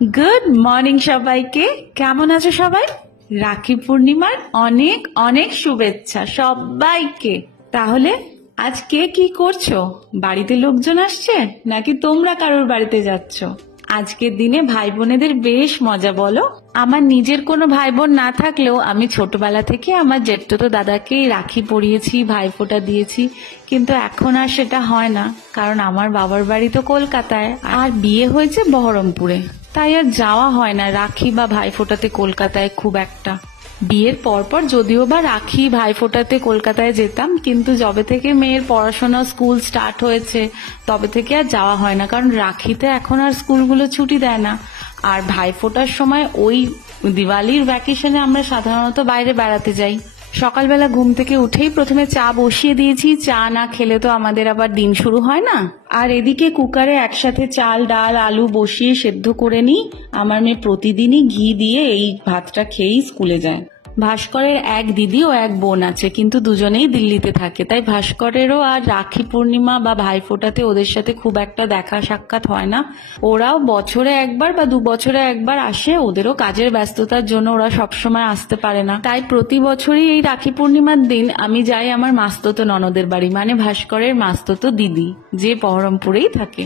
Good morning সবাইকে। কেমন আছো সবাই? রাখি পূর্ণিমার অনেক অনেক শুভেচ্ছা সবাইকে। তাহলে আজ কে কি করছো? বাড়িতে লোকজন আসছে নাকি তোমরা কারোর বাড়িতে যাচ্ছ? আজকের দিনে ভাই বোনেদের বেশ মজা বলো। আমার নিজের কোনো ভাই বোন না থাকলেও আমি ছোটবেলা থেকে আমার জেঠতো দাদাকেই রাখি পরিয়েছি, ভাইফোঁটা দিয়েছি, কিন্তু এখন আর সেটা হয় না, কারণ আমার বাবার বাড়ি তো কলকাতায় আর বিয়ে হয়েছে বহরমপুরে, তাই আর যাওয়া হয় না রাখি বা ভাইফোঁটাতে কলকাতায় খুব একটা। বিয়ের পরপর যদিও বা রাখি ভাইফোঁটাতে কলকাতায় যেতাম, কিন্তু যবে থেকে মেয়ের পড়াশোনা স্কুল স্টার্ট হয়েছে তবে থেকে আর যাওয়া হয় না, কারণ রাখিতে এখন আর স্কুলগুলো ছুটি দেয় না। আর ভাইফোঁটার সময় ওই দিওয়ালির ভ্যাকেশনে আমরা সাধারণত বাইরে বেড়াতে যাই। সকালবেলা ঘুম থেকে উঠেই প্রথমে চা বসিয়ে দিয়েছি, চা না খেলে তো আমাদের আবার দিন শুরু হয় না। আর এদিকে কুকারে একসাথে চাল ডাল আলু বসিয়ে সেদ্ধ করে নিই। আমার মেয়ে প্রতিদিনই ঘি দিয়ে এই ভাতটা খেয়েই স্কুলে যায়। ভাস্করের এক দিদি ও এক বোন আছে, কিন্তু দুজনেই দিল্লিতে থাকে, তাই ভাস্করেরও আর রাখি পূর্ণিমা বা ভাইফোঁটাতে ওদের সাথে খুব একটা দেখা সাক্ষাৎ হয় না। ওরাও বছরে একবার বা 2 বছরে একবার আসে, ওদেরও কাজের ব্যস্ততার জন্য ওরা সবসময় আসতে পারে না। তাই প্রতি বছরই এই রাখি পূর্ণিমার দিন আমি যাই আমার মাসতুতো ননদের বাড়ি, মানে ভাস্করের মাসতুতো দিদি, যে বহরমপুরেই থাকে।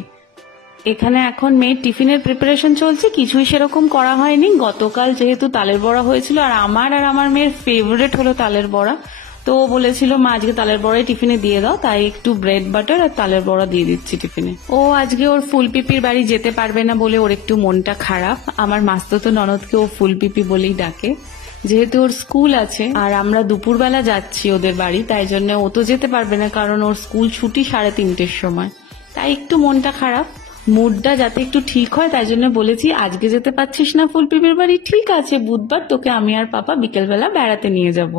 এখানে এখন মেয়ের টিফিনের প্রিপারেশন চলছে, কিছুই সেরকম করা হয়নি। গতকাল যেহেতু তালের বড়া হয়েছিল, আর আমার মেয়ের ফেভারিট হলো তালের বড়া, তো ও বলেছিল মা আজকে তালের বড়াই টিফিনে দিয়ে দাও, তাই একটু ব্রেড বাটার আর তালের বড়া দিয়ে দিচ্ছি টিফিনে। ও আজকে ওর ফুলপিপির বাড়ি যেতে পারবে না বলে ওর একটু মনটা খারাপ। আমার মাসতুতো ননদকে ও ফুলপিপি বলেই ডাকে, যেহেতু ওর স্কুল আছে আর আমরা দুপুরবেলা যাচ্ছি ওদের বাড়ি, তাই জন্য ও তো যেতে পারবে না, কারণ ওর স্কুল ছুটি 3:30-র সময়, তাই একটু মনটা খারাপ। মুডটা যাতে একটু ঠিক হয় তাই জন্য বলেছি আজকে যেতে পারছিস না ফুলপিপির বাড়ি, ঠিক আছে বুধবার তোকে আমি আর পাপা বিকেলবেলা বেড়াতে নিয়ে যাব।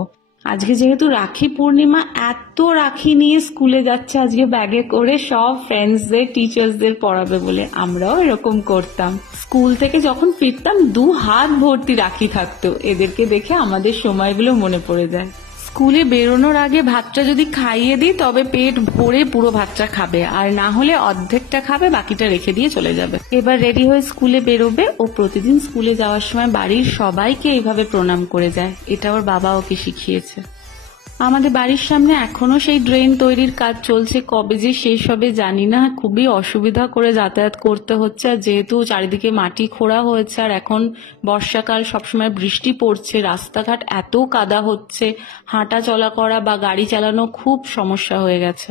আজকে যেহেতু রাখি পূর্ণিমা, এত রাখি নিয়ে স্কুলে যাচ্ছে আজকে ব্যাগে করে, সব ফ্রেন্ডসদের টিচার্সদের পড়াবে বলে। আমরাও এরকম করতাম, স্কুল থেকে যখন ফিরতাম 2 হাত ভর্তি রাখি থাকতো। এদেরকে দেখে আমাদের সময়গুলো মনে পড়ে যায়। স্কুলে বেরোনোর আগে ভাতটা যদি খাইয়ে দিই তবে পেট ভরে পুরো ভাতটা খাবে, আর না হলে অর্ধেকটা খাবে, বাকিটা রেখে দিয়ে চলে যাবে। এবার রেডি হয়ে স্কুলে বেরোবে। ও প্রতিদিন স্কুলে যাওয়ার সময় বাড়ির সবাইকে এইভাবে প্রণাম করে যায়, এটা ওর বাবা ওকে শিখিয়েছে। আমাদের বাড়ির সামনে এখনো সেই ড্রেন তৈরির কাজ চলছে, কবে যে শেষ হবে জানি না। খুবই অসুবিধা করে যাতায়াত করতে হচ্ছে, আর যেহেতু চারিদিকে মাটি খোঁড়া হয়েছে আর এখন বর্ষাকাল, সবসময় বৃষ্টি পড়ছে, রাস্তাঘাট এত কাদা হচ্ছে, হাঁটা চলা করা বা গাড়ি চালানো খুব সমস্যা হয়ে গেছে।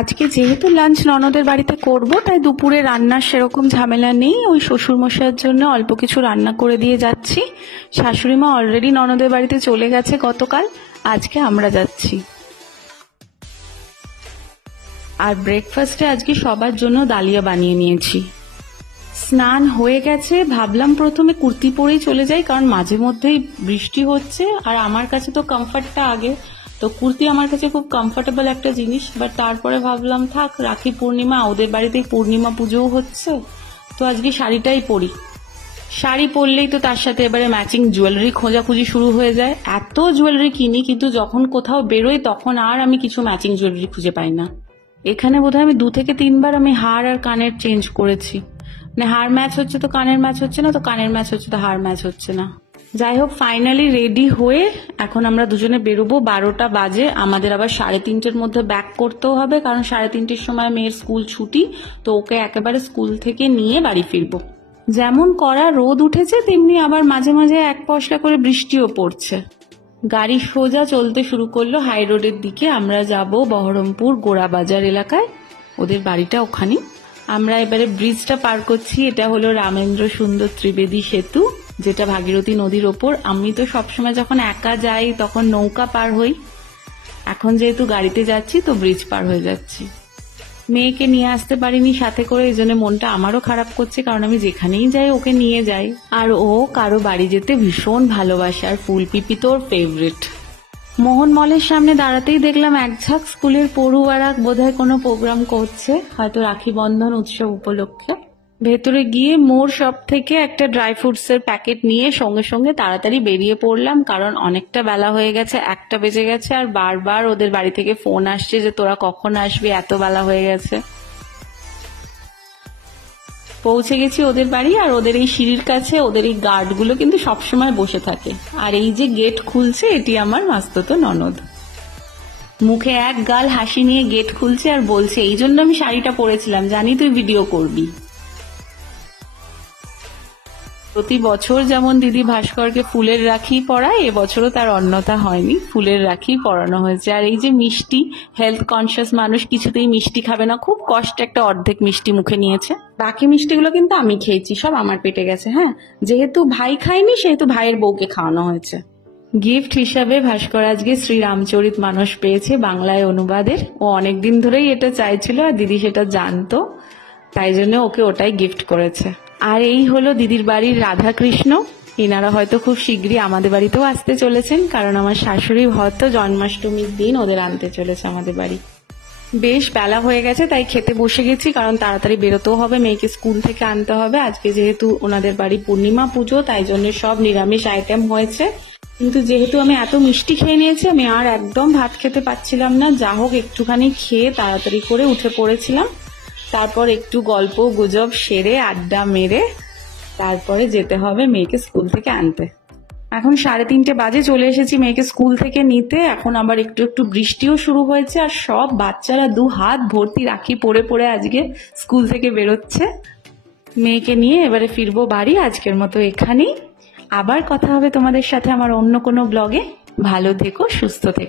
আজকে যেহেতু লাঞ্চ ননদের বাড়িতে করব, তাই দুপুরে রান্নার সেরকম ঝামেলা নেই। ওই শ্বশুরমশাইয়ের জন্য অল্প কিছু রান্না করে দিয়ে যাচ্ছি। শাশুড়িমা অলরেডি ননদের বাড়িতে চলে গেছে গতকাল, আজকে আমরা যাচ্ছি। আর ব্রেকফাস্টে আজকে সবার জন্য ডালিয়া বানিয়ে নিয়েছি। স্নান হয়ে গেছে, ভাবলাম প্রথমে কুর্তি পরেই চলে যাই, কারণ মাঝে মধ্যেই বৃষ্টি হচ্ছে আর আমার কাছে তো কমফর্টটা আগে, তো কুর্তি আমার কাছে খুব কমফোর্টেবল একটা জিনিস। বাট তারপরে ভাবলাম থাক, রাখি পূর্ণিমা, ওদের বাড়িতেই পূর্ণিমা পুজোও হচ্ছে, তো আজকে শাড়িটাই পরি। শাড়ি পরলেই তো তার সাথে এবারে ম্যাচিং জুয়েলারি খোঁজাখুঁজি শুরু হয়ে যায়। এত জুয়েলারি কিনি, কিন্তু যখন কোথাও বেরোই তখন আর আমি কিছু ম্যাচিং জুয়েলারি খুঁজে পাই না। এখানে বোধহয় আমি 2 থেকে 3 বার আমি হার আর কানের চেঞ্জ করেছি, মানে হার ম্যাচ হচ্ছে তো কানের ম্যাচ হচ্ছে না, তো কানের ম্যাচ হচ্ছে তো হার ম্যাচ হচ্ছে না। যাই হোক, ফাইনালি রেডি হয়ে এখন আমরা দুজনে বেরোবো। 12টা বাজে, আমাদের আবার 3:30-র মধ্যে ব্যাক করতেও হবে, কারণ 3:30-র সময় মেয়ের স্কুল ছুটি, তো ওকে একেবারে স্কুল থেকে নিয়ে বাড়ি ফিরবো। যেমন কড়া রোদ উঠেছে, তেমনি আবার মাঝে মাঝে এক পশলা করে বৃষ্টিও পড়ছে। গাড়ি সোজা চলতে শুরু করলো হাই রোডের দিকে। আমরা যাব বহরমপুর গোড়াবাজার এলাকায়, ওদের বাড়িটা ওখানে। আমরা এবারে ব্রিজটা পার করছি, এটা হলো রামেন্দ্র সুন্দর ত্রিবেদী সেতু, যেটা ভাগীরথী নদীর ওপর। আমি তো সবসময় যখন একা যাই তখন নৌকা পার হই, এখন যেহেতু গাড়িতে যাচ্ছি তো ব্রিজ পার হয়ে যাচ্ছি। মেয়েকে নিয়ে আসতে পারিনি সাথে করে, এই জন্য মনটা আমারও খারাপ করছে, কারণ আমি যেখানেই যাই ওকে নিয়ে যাই, আর ও কারো বাড়ি যেতে ভীষণ ভালোবাসে, আর ফুলপিপি তো ওর ফেভারিট। মোহন মলের সামনে দাঁড়াতেই দেখলাম এক ঝাঁক স্কুলের পড়ুয়ারা বোধহয় কোনো প্রোগ্রাম করছে, হয়তো রাখি বন্ধন উৎসব উপলক্ষে। ভেতরে গিয়ে মোর শপ থেকে একটা ড্রাই ফ্রুটস এর প্যাকেট নিয়ে সঙ্গে সঙ্গে তাড়াতাড়ি বেরিয়ে পড়লাম, কারণ অনেকটা বেলা হয়ে গেছে, 1টা বেজে গেছে, আর বারবার ওদের বাড়ি থেকে ফোন আসছে যে তোরা কখন আসবি, এত বেলা হয়ে গেছে। পৌঁছে গেছি ওদের বাড়ি, আর ওদের এই সিঁড়ির কাছে ওদের এই গার্ডগুলো কিন্তু সবসময় বসে থাকে। আর এই যে গেট খুলছে এটি আমার মাস্তুতো ননদ। মুখে এক গাল হাসি নিয়ে গেট খুলছে আর বলছে, এই জন্য আমি শাড়িটা পরেছিলাম, জানি তুই ভিডিও করবি। প্রতি বছর যেমন দিদি ভাস্করকে ফুলের রাখি পরায়, এবছরও তার অন্যথা হয়নি, ফুলের রাখি পরানো হয়েছে। আর এই যে মিষ্টি, হেলথ কনসিয়াস মানুষ কিছুতেই মিষ্টি খাবে না, খুব কষ্টে একটা অর্ধেক মিষ্টি মুখে নিয়েছে। বাকি মিষ্টিগুলো কিন্তু আমি খেয়েছি, সব আমার পেটে গেছে। হ্যাঁ, যেহেতু ভাই খায়নি সেহেতু ভাইয়ের বউকে খাওয়ানো হয়েছে। গিফট হিসাবে ভাস্কর আজকে শ্রীরামচরিত মানস পেয়েছে বাংলায় অনুবাদের। ও অনেকদিন ধরেই এটা চাইছিল আর দিদি সেটা জানতো, তাই জন্য ওকে ওটাই গিফট করেছে। আর এই হলো দিদির বাড়ির রাধা কৃষ্ণ। এনারা হয়তো খুব শীঘ্রই আমাদের বাড়িতেও আসতে চলেছেন, কারণ আমার শাশুড়ি হয়তো জন্মাষ্টমীর দিন ওদের আনতে চলেছে আমাদের বাড়ি। বেশ বেলা হয়ে গেছে, তাই খেতে বসে গেছি, কারণ তাড়াতাড়ি বেরোতেও হবে, মেয়েকে স্কুল থেকে আনতে হবে। আজকে যেহেতু ওনাদের বাড়ি পূর্ণিমা পুজো, তাই জন্য সব নিরামিষ আইটেম হয়েছে। কিন্তু যেহেতু আমি এত মিষ্টি খেয়ে নিয়েছি, আমি আর একদম ভাত খেতে পাচ্ছিলাম না। যা হোক একটুখানি খেয়ে তাড়াতাড়ি করে উঠে পড়েছিলাম। তারপর একটু গল্প গুজব সেরে আড্ডা মেরে তারপরে যেতে হবে মেয়েকে স্কুল থেকে আনতে। এখন 3:30 বাজে, চলে এসেছি মেয়েকে স্কুল থেকে নিতে। এখন আবার একটু একটু বৃষ্টিও শুরু হয়েছে, আর সব বাচ্চারা 2 হাত ভর্তি রাখি পরে পরে আজকে স্কুল থেকে বেরোচ্ছে। মেয়েকে নিয়ে এবারে ফিরবো বাড়ি। আজকের মতো এখানেই, আবার কথা হবে তোমাদের সাথে আমার অন্য কোনো ব্লগে। ভালো থেকো, সুস্থ থেকো।